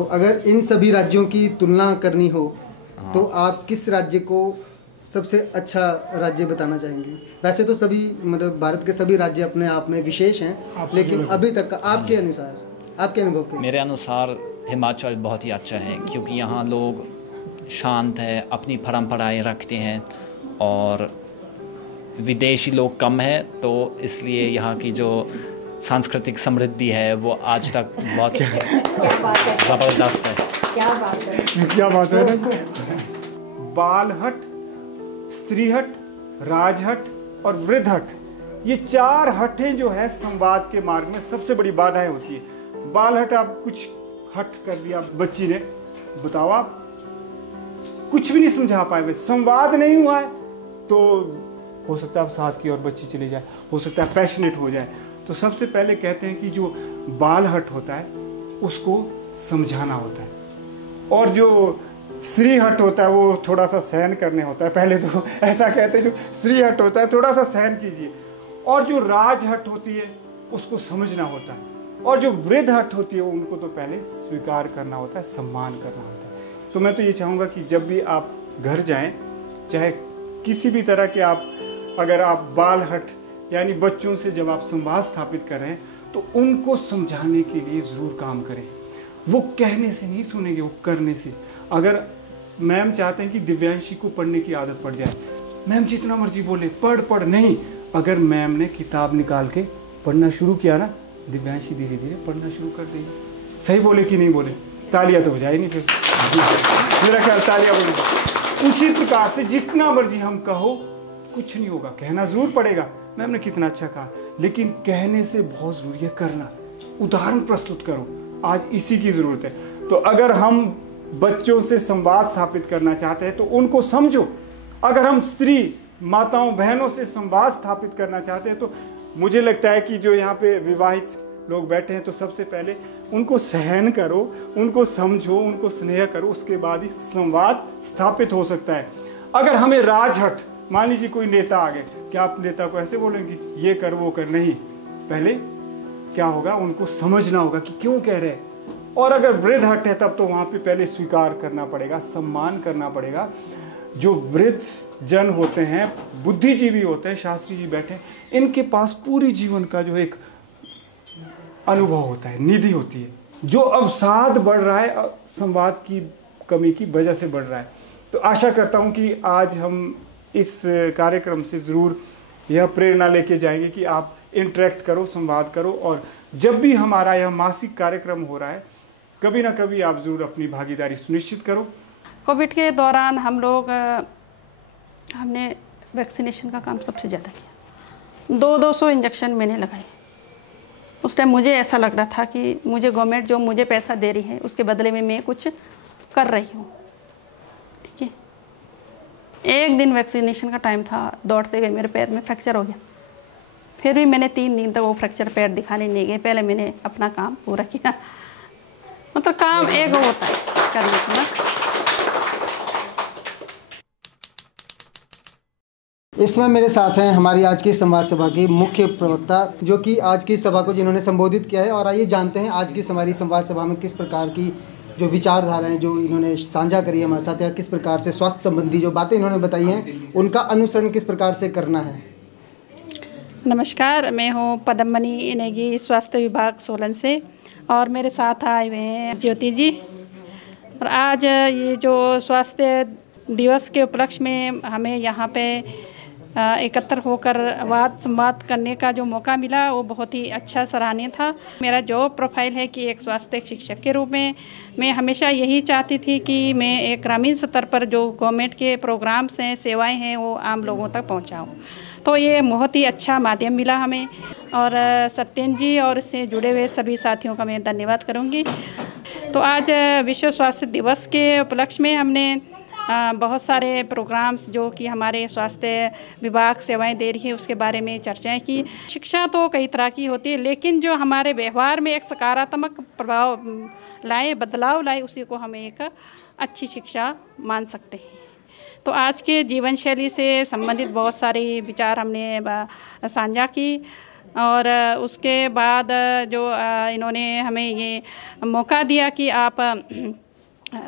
अगर इन सभी राज्यों की तुलना करनी हो तो आप किस राज्य को सबसे अच्छा राज्य बताना चाहेंगे? वैसे तो सभी मतलब भारत के सभी राज्य अपने आप में विशेष हैं, लेकिन अभी तक का आपके अनुसार, आपके अनुभव के? मेरे अनुसार हिमाचल बहुत ही अच्छा है, क्योंकि यहाँ लोग शांत है, अपनी परंपराएं रखते हैं और विदेशी लोग कम हैं, तो इसलिए यहाँ की जो सांस्कृतिक समृद्धि है वो आज तक बहुत ज़बरदस्त है। क्या बात है। बालहट, स्त्रीहट, राजहट और वृद्धहट, ये 4 हटें जो है संवाद के मार्ग में सबसे बड़ी बाधाएं होती है। बालहट, आप कुछ हट कर दिया बच्ची ने, बताओ आप कुछ भी नहीं समझा पाए, वे संवाद नहीं हुआ है, तो हो सकता है आप साथ की और बच्ची चली जाए, हो सकता है पैशनेट हो जाए। तो सबसे पहले कहते हैं कि जो बालहट होता है उसको समझाना होता है, और जो स्त्रीहट होता है वो थोड़ा सा सहन करने होता है। पहले तो ऐसा कहते हैं, जो स्त्रीहट होता है थोड़ा सा सहन कीजिए, और जो राजहट होती है उसको समझना होता है, और जो वृद्धहट होती है उनको तो पहले स्वीकार करना होता है, सम्मान करना होता है। तो मैं तो ये चाहूँगा कि जब भी आप घर जाएं, चाहे किसी भी तरह के अगर आप बालहट यानी बच्चों से जब आप संवाद स्थापित कर रहे हैं, तो उनको समझाने के लिए ज़रूर काम करें। वो कहने से नहीं सुनेंगे, वो करने से। अगर मैम चाहते हैं कि दिव्यांशी को पढ़ने की आदत पड़ जाए, मैम जितना मर्जी बोले पढ़ नहीं, अगर मैम ने किताब निकाल के पढ़ना शुरू किया ना, दिव्यांशी धीरे धीरे पढ़ना शुरू कर देगी। सही बोले कि नहीं बोले? तालियां तो बजाई नहीं फिर, मेरा ख्याल तालियां बजाई। उसी प्रकार से जितना मर्जी हम कहो, कुछ नहीं होगा। कहना जरूर पड़ेगा, मैम ने कितना अच्छा कहा, लेकिन कहने से बहुत जरूरी है करना। उदाहरण प्रस्तुत करो, आज इसी की जरूरत है। तो अगर हम बच्चों से संवाद स्थापित करना चाहते हैं तो उनको समझो। अगर हम स्त्री माताओं बहनों से संवाद स्थापित करना चाहते हैं, तो मुझे लगता है कि जो यहाँ पे विवाहित लोग बैठे हैं, तो सबसे पहले उनको सहन करो, उनको समझो, उनको स्नेह करो, उसके बाद ही संवाद स्थापित हो सकता है। अगर हमें राजहट, मान लीजिए कोई नेता आ गए, क्या आप नेता को ऐसे बोलेंगे ये कर वो कर? नहीं, पहले क्या होगा, उनको समझना होगा कि क्यों कह रहे हैं। और अगर वृद्धहट है तब तो वहाँ पे पहले स्वीकार करना पड़ेगा, सम्मान करना पड़ेगा। जो वृद्ध जन होते हैं, बुद्धिजीवी होते हैं, शास्त्री जी बैठे, इनके पास पूरी जीवन का जो एक अनुभव होता है, निधि होती है, जो अवसाद बढ़ रहा है संवाद की कमी की वजह से बढ़ रहा है। तो आशा करता हूँ कि आज हम इस कार्यक्रम से ज़रूर यह प्रेरणा लेके जाएंगे कि आप इंटरेक्ट करो, संवाद करो, और जब भी हमारा यह मासिक कार्यक्रम हो रहा है, कभी ना कभी आप ज़रूर अपनी भागीदारी सुनिश्चित करो। कोविड के दौरान हमने वैक्सीनेशन का काम सबसे ज़्यादा किया। 200 इंजेक्शन मैंने लगाए। उस टाइम मुझे ऐसा लग रहा था कि मुझे गवर्नमेंट जो मुझे पैसा दे रही है उसके बदले में मैं कुछ कर रही हूँ। ठीक है, एक दिन वैक्सीनेशन का टाइम था, दौड़ते गए, मेरे पैर में फ्रैक्चर हो गया। फिर भी मैंने 3 दिन तक वो फ्रैक्चर पैर दिखाने नहीं गए, पहले मैंने अपना काम पूरा किया। मतलब काम एक होता है करने को ना। इस समय मेरे साथ हैं हमारी आज की संवाद सभा की मुख्य प्रवक्ता, जो कि आज की सभा को जिन्होंने संबोधित किया है। और आइए जानते हैं आज की हमारी संवाद सभा में किस प्रकार की जो विचारधाराएं जो इन्होंने साझा करी है हमारे साथ, या किस प्रकार से स्वास्थ्य संबंधी जो बातें इन्होंने बताई हैं उनका अनुसरण किस प्रकार से करना है। नमस्कार, मैं हूँ पद्ममणि नेगी, स्वास्थ्य विभाग सोलन से, और मेरे साथ आए हुए हैं ज्योति जी। और आज ये जो स्वास्थ्य दिवस के उपलक्ष्य में हमें यहाँ पे एकत्र होकर वाद संवाद करने का जो मौका मिला वो बहुत ही अच्छा सराहनीय था। मेरा जो प्रोफाइल है कि एक स्वास्थ्य शिक्षक के रूप में मैं हमेशा यही चाहती थी कि मैं एक ग्रामीण स्तर पर जो गवर्नमेंट के प्रोग्राम्स हैं, सेवाएं हैं, वो आम लोगों तक पहुंचाऊं। तो ये बहुत ही अच्छा माध्यम मिला हमें, और सत्येंद्र जी और इससे जुड़े हुए सभी साथियों का मैं धन्यवाद करूँगी। तो आज विश्व स्वास्थ्य दिवस के उपलक्ष्य में हमने बहुत सारे प्रोग्राम्स जो कि हमारे स्वास्थ्य विभाग सेवाएं दे रही है उसके बारे में चर्चाएं की। शिक्षा तो कई तरह की होती है, लेकिन जो हमारे व्यवहार में एक सकारात्मक प्रभाव लाए, बदलाव लाए, उसी को हमें एक अच्छी शिक्षा मान सकते हैं। तो आज के जीवन शैली से संबंधित बहुत सारे विचार हमने साझा की। और उसके बाद जो इन्होंने हमें ये मौका दिया कि आप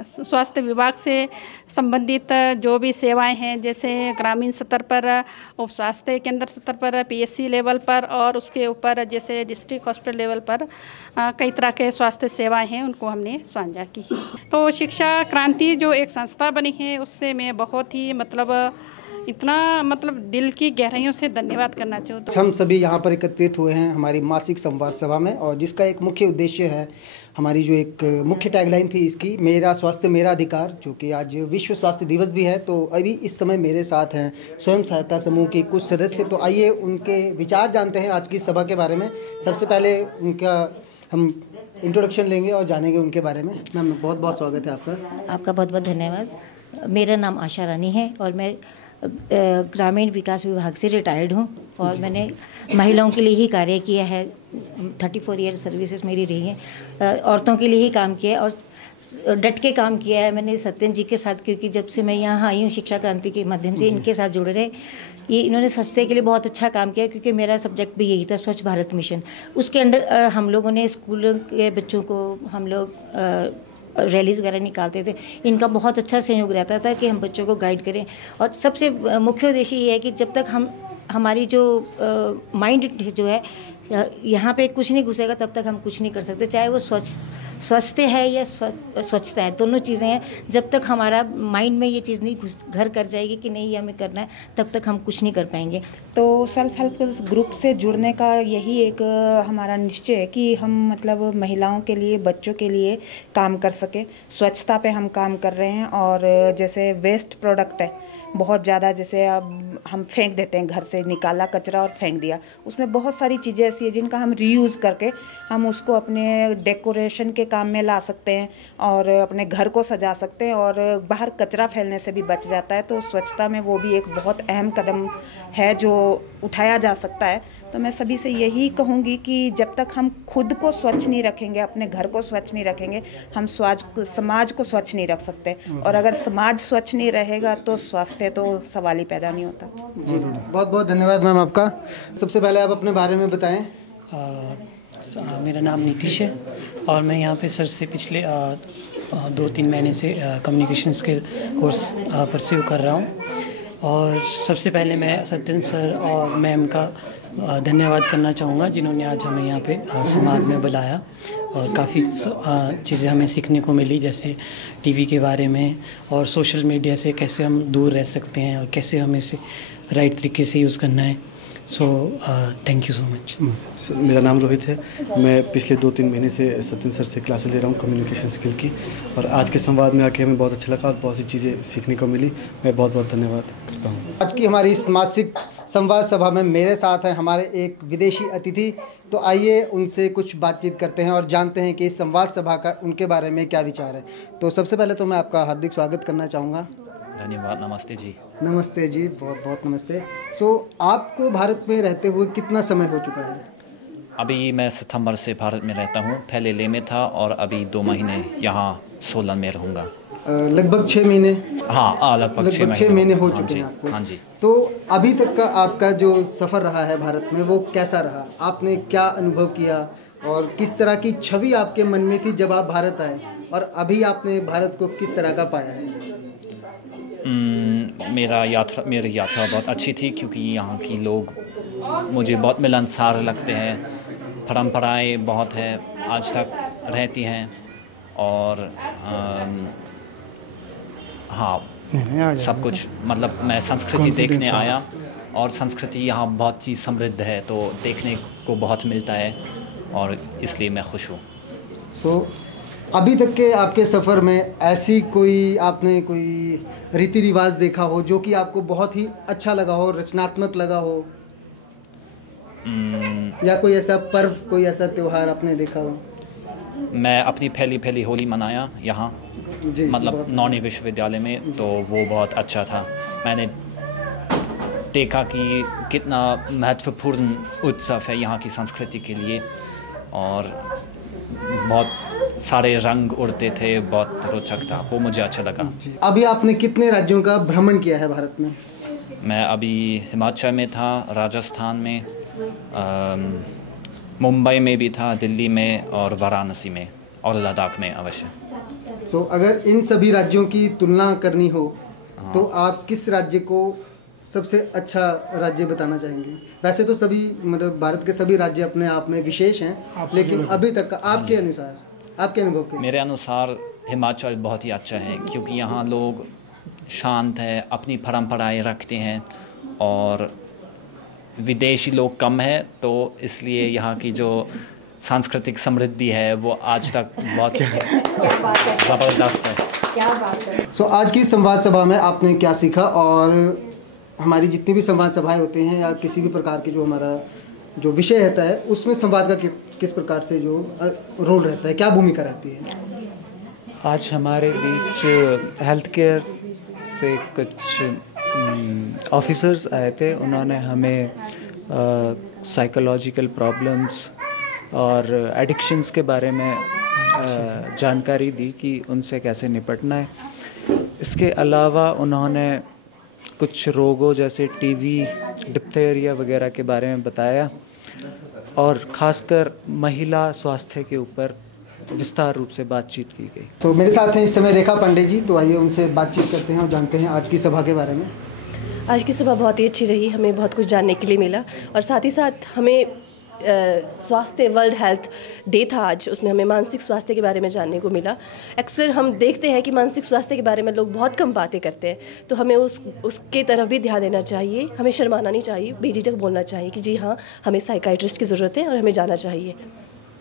स्वास्थ्य विभाग से संबंधित जो भी सेवाएं हैं, जैसे ग्रामीण स्तर पर, उप स्वास्थ्य केंद्र स्तर पर, पीएचसी लेवल पर, और उसके ऊपर जैसे डिस्ट्रिक्ट हॉस्पिटल लेवल पर कई तरह के स्वास्थ्य सेवाएं हैं, उनको हमने साझा की। तो शिक्षा क्रांति जो एक संस्था बनी है, उससे मैं बहुत ही दिल की गहराइयों से धन्यवाद करना चाहूँ। हम सभी यहाँ पर एकत्रित हुए हैं हमारी मासिक संवाद सभा में, और जिसका एक मुख्य उद्देश्य है, हमारी जो एक मुख्य टैगलाइन थी इसकी, मेरा स्वास्थ्य मेरा अधिकार, जो कि आज विश्व स्वास्थ्य दिवस भी है। तो अभी इस समय मेरे साथ हैं स्वयं सहायता समूह के कुछ सदस्य। तो आइए उनके विचार जानते हैं आज की सभा के बारे में। सबसे पहले उनका हम इंट्रोडक्शन लेंगे और जानेंगे उनके बारे में। मैम, बहुत बहुत स्वागत है आपका। आपका बहुत बहुत धन्यवाद। मेरा नाम आशा रानी है और मैं ग्रामीण विकास विभाग से रिटायर्ड हूँ, और मैंने महिलाओं के लिए ही कार्य किया है। 34 ईयर सर्विसेज मेरी रही हैं, औरतों के लिए ही काम किया है और डट के काम किया है मैंने सत्यन जी के साथ, क्योंकि जब से मैं यहाँ आई हूँ शिक्षा क्रांति के माध्यम से इनके साथ जुड़े रहे। ये इन्होंने स्वच्छता के लिए बहुत अच्छा काम किया, क्योंकि मेरा सब्जेक्ट भी यही था, स्वच्छ भारत मिशन। उसके अंडर हम लोगों ने स्कूल के बच्चों को हम लोग रैलीज वगैरह निकालते थे। इनका बहुत अच्छा सहयोग रहता था कि हम बच्चों को गाइड करें, और सबसे मुख्य उद्देश्य ये है कि जब तक हमारी जो माइंड जो है यहाँ पे कुछ नहीं घुसेगा, तब तक हम कुछ नहीं कर सकते। चाहे वो स्वस्थ है या स्वच्छता है, दोनों चीज़ें हैं। जब तक हमारा माइंड में ये चीज़ नहीं घर कर जाएगी कि नहीं ये हमें करना है, तब तक हम कुछ नहीं कर पाएंगे। तो सेल्फ हेल्प ग्रुप से जुड़ने का यही एक हमारा निश्चय है कि हम महिलाओं के लिए, बच्चों के लिए काम कर सके। स्वच्छता पे हम काम कर रहे हैं, और जैसे वेस्ट प्रोडक्ट है बहुत ज़्यादा, जैसे अब हम फेंक देते हैं, घर से निकाला कचरा और फेंक दिया, उसमें बहुत सारी चीज़ें ऐसी है जिनका हम रीयूज़ करके हम उसको अपने डेकोरेशन के काम में ला सकते हैं, और अपने घर को सजा सकते हैं, और बाहर कचरा फैलने से भी बच जाता है। तो स्वच्छता में वो भी एक बहुत अहम कदम है जो उठाया जा सकता है। तो मैं सभी से यही कहूँगी कि जब तक हम खुद को स्वच्छ नहीं रखेंगे, अपने घर को स्वच्छ नहीं रखेंगे, हम समाज को स्वच्छ नहीं रख सकते, और अगर समाज स्वच्छ नहीं रहेगा तो स्वास्थ्य तो सवाल ही पैदा नहीं होता। जी, बहुत बहुत धन्यवाद मैम आपका। सबसे पहले आप अपने बारे में बताएं। मेरा नाम नीतीश है, और मैं यहाँ पे सर से पिछले 2-3 महीने से कम्युनिकेशंस के कोर्स परस्यू कर रहा हूँ। और सबसे पहले मैं सत्यन सर और मैम का धन्यवाद करना चाहूँगा, जिन्होंने आज हमें यहाँ पे समाज में बुलाया, और काफ़ी चीज़ें हमें सीखने को मिली, जैसे टीवी के बारे में और सोशल मीडिया से कैसे हम दूर रह सकते हैं, और कैसे हमें इसे राइट तरीके से यूज़ करना है। So thank you so much. मेरा नाम रोहित है। मैं पिछले 2-3 महीने से सत्यन सर से क्लासेस ले रहा हूँ कम्युनिकेशन स्किल की, और आज के संवाद में आके हमें बहुत अच्छा लगा और बहुत सी चीज़ें सीखने को मिली। मैं बहुत बहुत धन्यवाद करता हूँ। आज की हमारी इस मासिक संवाद सभा में मेरे साथ हैं हमारे एक विदेशी अतिथि। तो आइए उनसे कुछ बातचीत करते हैं और जानते हैं कि इस संवाद सभा का उनके बारे में क्या विचार है। तो सबसे पहले तो मैं आपका हार्दिक स्वागत करना चाहूँगा। धन्यवाद। नमस्ते जी। नमस्ते जी, बहुत बहुत नमस्ते। आपको भारत में रहते हुए कितना समय हो चुका है? अभी मैं सितंबर से भारत में रहता हूँ। पहले लेह में था, और अभी 2 महीने यहाँ सोलन में रहूँगा। लगभग 6 महीने। हाँ, लगभग 6 महीने हो चुके हैं आपको। हाँ जी। तो अभी तक का आपका जो सफ़र रहा है भारत में, वो कैसा रहा? आपने क्या अनुभव किया, और किस तरह की छवि आपके मन में थी जब आप भारत आए, और अभी आपने भारत को किस तरह का पाया है? मेरी यात्रा बहुत अच्छी थी, क्योंकि यहाँ की लोग मुझे बहुत मिलनसार लगते हैं। परंपराएं बहुत है, आज तक रहती हैं, और हाँ, सब कुछ मैं संस्कृति देखने आया, और संस्कृति यहाँ बहुत ही समृद्ध है, तो देखने को बहुत मिलता है, और इसलिए मैं खुश हूँ। अभी तक के आपके सफ़र में ऐसी आपने कोई रीति रिवाज देखा हो जो कि आपको बहुत ही अच्छा लगा हो, रचनात्मक लगा हो, या कोई ऐसा पर्व, कोई ऐसा त्यौहार आपने देखा हो? मैं अपनी पहली होली मनाया यहाँ, नौनी विश्वविद्यालय में, तो वो बहुत अच्छा था। मैंने देखा कि कितना महत्वपूर्ण उत्सव है यहाँ की संस्कृति के लिए, और बहुत सारे रंग उड़ते थे, बहुत रोचक था, वो मुझे अच्छा लगा। अभी आपने कितने राज्यों का भ्रमण किया है भारत में? मैं अभी हिमाचल में था, राजस्थान में, मुंबई में भी था, दिल्ली में और वाराणसी में और लद्दाख में अवश्य। सो अगर इन सभी राज्यों की तुलना करनी हो तो आप किस राज्य को सबसे अच्छा राज्य बताना चाहेंगे? वैसे तो सभी मतलब भारत के सभी राज्य अपने आप में विशेष हैं, लेकिन अभी तक का आपके अनुसार, आपके अनुभव के? मेरे अनुसार हिमाचल बहुत ही अच्छा है, क्योंकि यहाँ लोग शांत हैं, अपनी परंपराएं रखते हैं और विदेशी लोग कम हैं, तो इसलिए यहाँ की जो सांस्कृतिक समृद्धि है वो आज तक बहुत ज़बरदस्त है। क्या बात है। सो आज की संवाद सभा में आपने क्या सीखा, और हमारी जितनी भी संवाद सभाएं होते हैं या किसी भी प्रकार के जो हमारा जो विषय रहता है उसमें संवाद का किस प्रकार से जो रोल रहता है, क्या भूमिका रहती है? आज हमारे बीच हेल्थ केयर से कुछ ऑफिसर्स आए थे। उन्होंने हमें साइकोलॉजिकल प्रॉब्लम्स और एडिक्शंस के बारे में जानकारी दी कि उनसे कैसे निपटना है। इसके अलावा उन्होंने कुछ रोगों जैसे टीवी, डिप्थेरिया वगैरह के बारे में बताया और ख़ासकर महिला स्वास्थ्य के ऊपर विस्तार रूप से बातचीत की गई। तो मेरे साथ हैं इस समय रेखा पांडे जी, तो आइए उनसे बातचीत करते हैं और जानते हैं आज की सभा के बारे में। आज की सभा बहुत ही अच्छी रही, हमें बहुत कुछ जानने के लिए मिला और साथ ही साथ हमें स्वास्थ्य वर्ल्ड हेल्थ डे था आज, उसमें हमें मानसिक स्वास्थ्य के बारे में जानने को मिला। अक्सर हम देखते हैं कि मानसिक स्वास्थ्य के बारे में लोग बहुत कम बातें करते हैं, तो हमें उसके तरफ भी ध्यान देना चाहिए। हमें शर्माना नहीं चाहिए, बेझिझक बोलना चाहिए कि जी हाँ, हमें साइकाइट्रिस्ट की ज़रूरत है और हमें जाना चाहिए।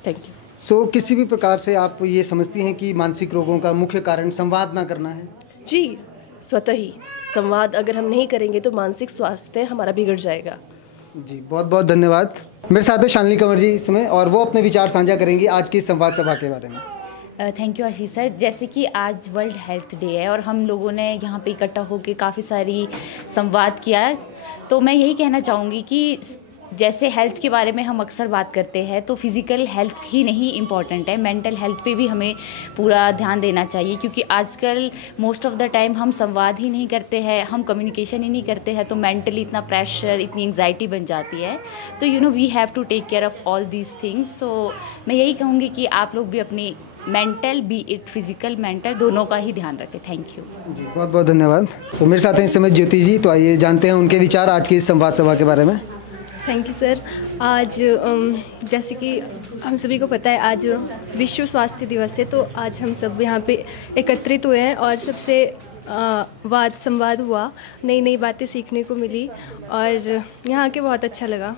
Thank you. सो किसी भी प्रकार से आप ये समझती हैं कि मानसिक रोगों का मुख्य कारण संवाद ना करना है? जी, स्वतः ही संवाद अगर हम नहीं करेंगे तो मानसिक स्वास्थ्य हमारा बिगड़ जाएगा। जी, बहुत बहुत धन्यवाद। मेरे साथ है शालिनी कंवर जी इस समय, और वो अपने विचार साझा करेंगी आज की संवाद सभा के बारे में। Thank you Ashish sir. जैसे कि आज वर्ल्ड हेल्थ डे है और हम लोगों ने यहाँ पे इकट्ठा होकर काफ़ी सारी संवाद किया है, तो मैं यही कहना चाहूँगी कि जैसे हेल्थ के बारे में हम अक्सर बात करते हैं, तो फिज़िकल हेल्थ ही नहीं इम्पॉर्टेंट है, मेंटल हेल्थ पे भी हमें पूरा ध्यान देना चाहिए। क्योंकि आजकल मोस्ट ऑफ़ द टाइम हम संवाद ही नहीं करते हैं, हम कम्युनिकेशन ही नहीं करते हैं, तो मेंटली इतना प्रेशर, इतनी एंग्जाइटी बन जाती है। तो you know we have to take care of all these things. So मैं यही कहूँगी कि आप लोग भी अपनी mental, be it physical, mental, दोनों का ही ध्यान रखें। थैंक यू जी, बहुत बहुत धन्यवाद। सो मेरे साथ हैं इस समय ज्योति जी, तो आइए जानते हैं उनके विचार आज की इस संवाद सभा के बारे में। Thank you sir. आज जैसे कि हम सभी को पता है आज विश्व स्वास्थ्य दिवस है, तो आज हम सब यहाँ पे एकत्रित हुए हैं और सबसे वाद संवाद हुआ, नई नई बातें सीखने को मिली और यहाँ के बहुत अच्छा लगा।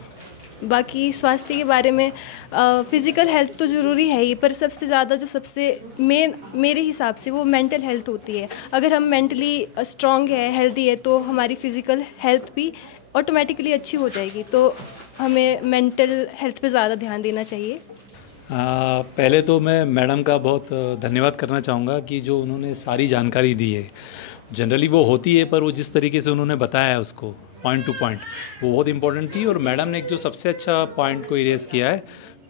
बाकी स्वास्थ्य के बारे में फ़िज़िकल हेल्थ तो ज़रूरी है ही, पर सबसे ज़्यादा जो सबसे मेन मेरे हिसाब से वो मेंटल हेल्थ होती है। अगर हम मेंटली स्ट्रॉन्ग है, हेल्दी है, तो हमारी फ़िज़िकल हेल्थ भी ऑटोमेटिकली अच्छी हो जाएगी। तो हमें मेंटल हेल्थ पे ज़्यादा ध्यान देना चाहिए। पहले तो मैं मैडम का बहुत धन्यवाद करना चाहूँगा कि जो उन्होंने सारी जानकारी दी है। जनरली वो होती है, पर वो जिस तरीके से उन्होंने बताया है उसको पॉइंट टू पॉइंट, वो बहुत इंपॉर्टेंट थी। और मैडम ने एक जो सबसे अच्छा पॉइंट को इरेज किया है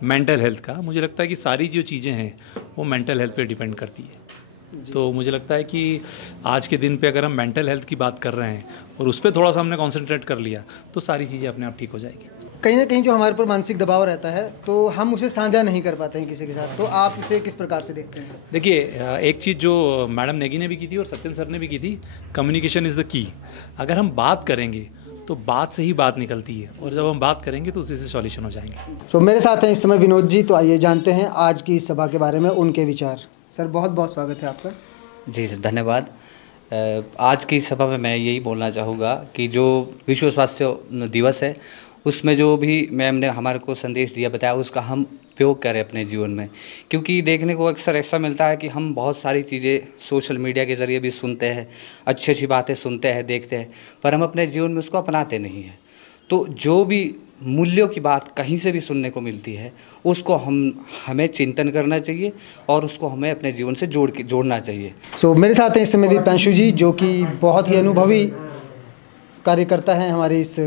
मेंटल हेल्थ का, मुझे लगता है कि सारी जो चीज़ें हैं वो मेंटल हेल्थ पे डिपेंड करती है। तो मुझे लगता है कि आज के दिन पे अगर हम मेंटल हेल्थ की बात कर रहे हैं और उस पर थोड़ा सा हमने कॉन्सेंट्रेट कर लिया, तो सारी चीज़ें अपने आप ठीक हो जाएगी। कहीं ना कहीं जो हमारे पर मानसिक दबाव रहता है तो हम उसे साझा नहीं कर पाते हैं किसी के साथ, तो आप इसे किस प्रकार से देखते हैं? देखिए, एक चीज़ जो मैडम नेगी ने भी की थी और सत्यन सर ने भी की थी, कम्युनिकेशन इज़ द की। अगर हम बात करेंगे तो बात से ही बात निकलती है, और जब हम बात करेंगे तो उसी से सॉल्यूशन हो जाएंगे। सो मेरे साथ हैं इस समय विनोद जी, तो आइए जानते हैं आज की सभा के बारे में उनके विचार। सर, बहुत बहुत स्वागत है आपका। जी सर, धन्यवाद। आज की सभा में मैं यही बोलना चाहूँगा कि जो विश्व स्वास्थ्य दिवस है उसमें जो भी मैम ने हमारे को संदेश दिया, बताया, उसका हम उपयोग करें अपने जीवन में। क्योंकि देखने को अक्सर ऐसा मिलता है कि हम बहुत सारी चीज़ें सोशल मीडिया के ज़रिए भी सुनते हैं, अच्छी अच्छी बातें सुनते हैं, देखते हैं, पर हम अपने जीवन में उसको अपनाते नहीं हैं। तो जो भी मूल्यों की बात कहीं से भी सुनने को मिलती है उसको हमें चिंतन करना चाहिए और उसको हमें अपने जीवन से जोड़ना चाहिए। सो मेरे साथ हैं इस समय दीपांशु जी, जो कि बहुत ही अनुभवी कार्यकर्ता हैं हमारे इस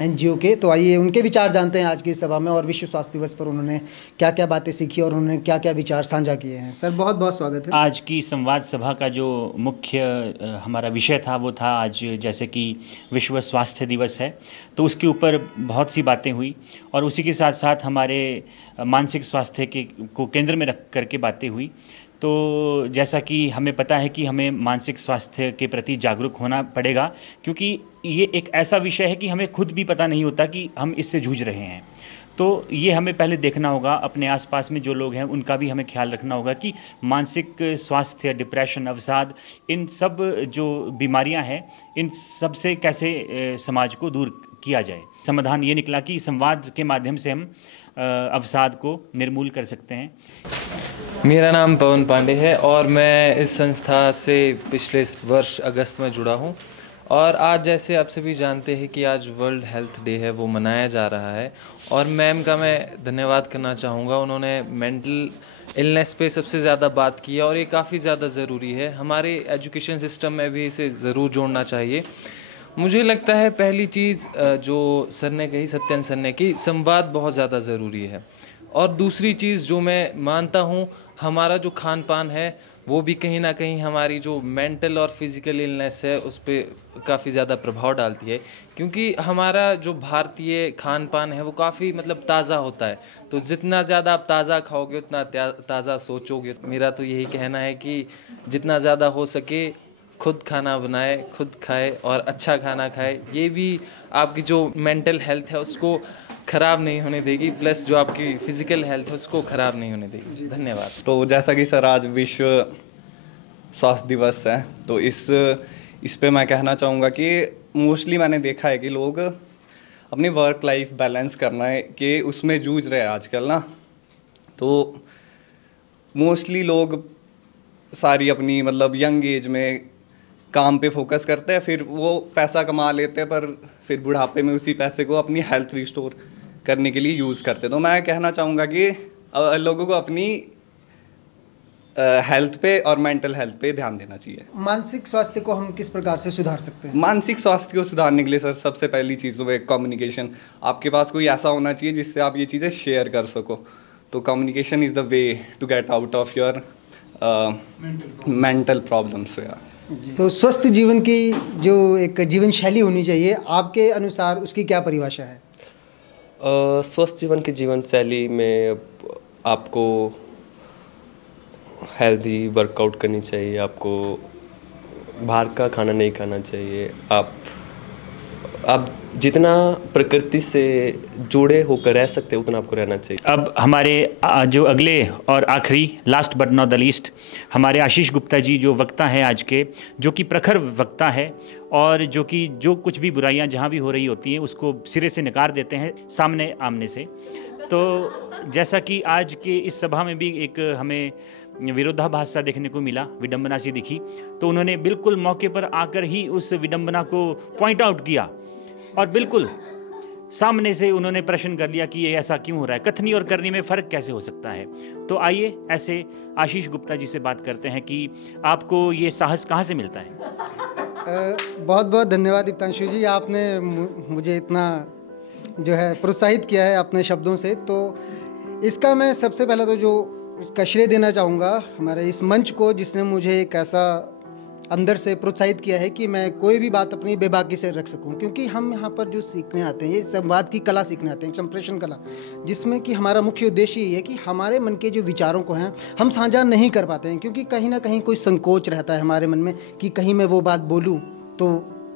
NGO के। तो आइए उनके विचार जानते हैं आज की सभा में, और विश्व स्वास्थ्य दिवस पर उन्होंने क्या क्या बातें सीखी और उन्होंने क्या क्या विचार साझा किए हैं। सर बहुत बहुत स्वागत है। आज की संवाद सभा का जो मुख्य हमारा विषय था वो था आज जैसे कि विश्व स्वास्थ्य दिवस है, तो उसके ऊपर बहुत सी बातें हुई और उसी के साथ साथ हमारे मानसिक स्वास्थ्य को केंद्र में रख करके बातें हुई। तो जैसा कि हमें पता है कि हमें मानसिक स्वास्थ्य के प्रति जागरूक होना पड़ेगा, क्योंकि ये एक ऐसा विषय है कि हमें खुद भी पता नहीं होता कि हम इससे जूझ रहे हैं। तो ये हमें पहले देखना होगा, अपने आसपास में जो लोग हैं उनका भी हमें ख्याल रखना होगा कि मानसिक स्वास्थ्य, डिप्रेशन, अवसाद, इन सब जो बीमारियां हैं इन सब से कैसे समाज को दूर किया जाए। समाधान ये निकला कि संवाद के माध्यम से हम अवसाद को निर्मूल कर सकते हैं। मेरा नाम पवन पांडे है और मैं इस संस्था से पिछले वर्ष अगस्त में जुड़ा हूँ। और आज जैसे आप सभी जानते हैं कि आज वर्ल्ड हेल्थ डे है, वो मनाया जा रहा है। और मैम का मैं धन्यवाद करना चाहूँगा, उन्होंने मेंटल इलनेस पे सबसे ज़्यादा बात की है और ये काफ़ी ज़्यादा ज़रूरी है। हमारे एजुकेशन सिस्टम में भी इसे ज़रूर जोड़ना चाहिए। मुझे लगता है पहली चीज़ जो सर ने कही, सत्यन सर ने की, संवाद बहुत ज़्यादा ज़रूरी है। और दूसरी चीज़ जो मैं मानता हूँ, हमारा जो खान पान है वो भी कहीं ना कहीं हमारी जो मेंटल और फिज़िकल इलनेस है उस पर काफ़ी ज़्यादा प्रभाव डालती है, क्योंकि हमारा जो भारतीय खान पान है वो काफ़ी मतलब ताज़ा होता है। तो जितना ज़्यादा आप ताज़ा खाओगे उतना ताज़ा सोचोगे। मेरा तो यही कहना है कि जितना ज़्यादा हो सके खुद खाना बनाए, खुद खाए और अच्छा खाना खाए। ये भी आपकी जो मेंटल हेल्थ है उसको ख़राब नहीं होने देगी, प्लस जो आपकी फ़िज़िकल हेल्थ है उसको ख़राब नहीं होने देगी। धन्यवाद। तो जैसा कि सर आज विश्व स्वास्थ्य दिवस है, तो इस पे मैं कहना चाहूँगा कि मोस्टली मैंने देखा है कि लोग अपनी वर्क लाइफ बैलेंस करना है कि उसमें जूझ रहे हैं आजकल ना। तो मोस्टली लोग सारी अपनी मतलब यंग एज में काम पे फोकस करते हैं, फिर वो पैसा कमा लेते हैं पर फिर बुढ़ापे में उसी पैसे को अपनी हेल्थ रिस्टोर करने के लिए यूज़ करते हैं। तो मैं कहना चाहूँगा कि लोगों को अपनी हेल्थ पे और मेंटल हेल्थ पे ध्यान देना चाहिए। मानसिक स्वास्थ्य को हम किस प्रकार से सुधार सकते हैं? मानसिक स्वास्थ्य को सुधारने के लिए सर सबसे पहली चीज़ तो कम्युनिकेशन। आपके पास कोई ऐसा होना चाहिए जिससे आप ये चीज़ें शेयर कर सको। तो communication is the way to get out of your mental problems. तो स्वस्थ जीवन की जो एक जीवन शैली होनी चाहिए, आपके अनुसार उसकी क्या परिभाषा है? स्वस्थ जीवन की जीवन शैली में आपको हेल्दी वर्कआउट करनी चाहिए, आपको बाहर का खाना नहीं खाना चाहिए, आप जितना प्रकृति से जुड़े होकर रह सकते हैं उतना आपको रहना चाहिए। अब हमारे जो अगले और आखिरी, last but not the least, हमारे आशीष गुप्ता जी जो वक्ता हैं आज के, जो कि प्रखर वक्ता है और जो कि जो कुछ भी बुराइयां जहां भी हो रही होती हैं उसको सिरे से नकार देते हैं सामने आमने से। तो जैसा कि आज के इस सभा में भी एक हमें विरोधाभास सा देखने को मिला, विडंबना सी दिखी, तो उन्होंने बिल्कुल मौके पर आकर ही उस विडंबना को पॉइंट आउट किया और बिल्कुल सामने से उन्होंने प्रश्न कर लिया कि ये ऐसा क्यों हो रहा है, कथनी और करनी में फ़र्क कैसे हो सकता है। तो आइए ऐसे आशीष गुप्ता जी से बात करते हैं कि आपको ये साहस कहाँ से मिलता है। बहुत बहुत धन्यवाद दीप्तांशु जी, आपने मुझे इतना जो है प्रोत्साहित किया है अपने शब्दों से। तो इसका मैं सबसे पहले तो जो इसका श्रेय देना चाहूँगा हमारे इस मंच को, जिसने मुझे एक ऐसा अंदर से प्रोत्साहित किया है कि मैं कोई भी बात अपनी बेबाकी से रख सकूं। क्योंकि हम यहाँ पर जो सीखने आते हैं, ये संवाद की कला सीखने आते हैं, संप्रेषण कला, जिसमें कि हमारा मुख्य उद्देश्य ये है कि हमारे मन के जो विचारों को हैं हम साझा नहीं कर पाते हैं, क्योंकि कहीं ना कहीं कोई संकोच रहता है हमारे मन में कि कहीं मैं वो बात बोलूँ तो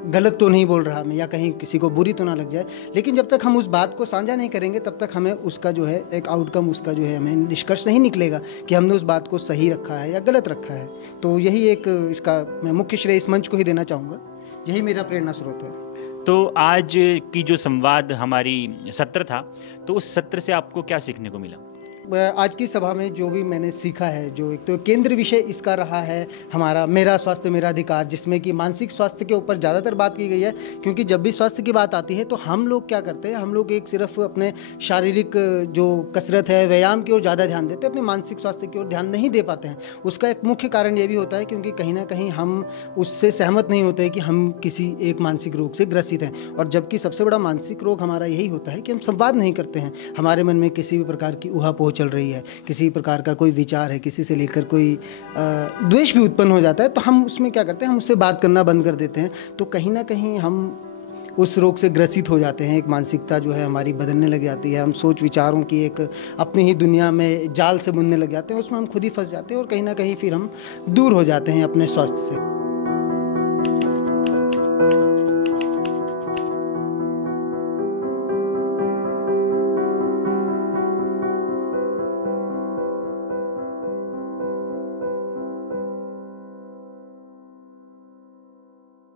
गलत तो नहीं बोल रहा मैं, या कहीं किसी को बुरी तो ना लग जाए। लेकिन जब तक हम उस बात को साझा नहीं करेंगे तब तक हमें उसका जो है एक आउटकम, उसका जो है हमें निष्कर्ष नहीं निकलेगा कि हमने उस बात को सही रखा है या गलत रखा है। तो यही एक इसका मैं मुख्य श्रेय इस मंच को ही देना चाहूँगा, यही मेरा प्रेरणा स्रोत है। तो आज की जो संवाद हमारी सत्र था, तो उस सत्र से आपको क्या सीखने को मिला? आज की सभा में जो भी मैंने सीखा है, जो एक तो केंद्र विषय इसका रहा है हमारा मेरा स्वास्थ्य मेरा अधिकार, जिसमें कि मानसिक स्वास्थ्य के ऊपर ज़्यादातर बात की गई है। क्योंकि जब भी स्वास्थ्य की बात आती है तो हम लोग क्या करते हैं, हम लोग एक सिर्फ अपने शारीरिक जो कसरत है, व्यायाम की ओर ज़्यादा ध्यान देते हैं, अपने मानसिक स्वास्थ्य की ओर ध्यान नहीं दे पाते हैं। उसका एक मुख्य कारण ये भी होता है क्योंकि कहीं ना कहीं हम उससे सहमत नहीं होते कि हम किसी एक मानसिक रोग से ग्रसित हैं। और जबकि सबसे बड़ा मानसिक रोग हमारा यही होता है कि हम संवाद नहीं करते हैं। हमारे मन में किसी भी प्रकार की ऊहापोह चल रही है, किसी प्रकार का कोई विचार है, किसी से लेकर कोई द्वेष भी उत्पन्न हो जाता है, तो हम उसमें क्या करते हैं, हम उससे बात करना बंद कर देते हैं। तो कहीं ना कहीं हम उस रोग से ग्रसित हो जाते हैं। एक मानसिकता जो है हमारी बदलने लग जाती है। हम सोच विचारों की एक अपनी ही दुनिया में जाल से बुनने लग जाते हैं, उसमें हम खुद ही फंस जाते हैं और कहीं ना कहीं फिर हम दूर हो जाते हैं अपने स्वास्थ्य से।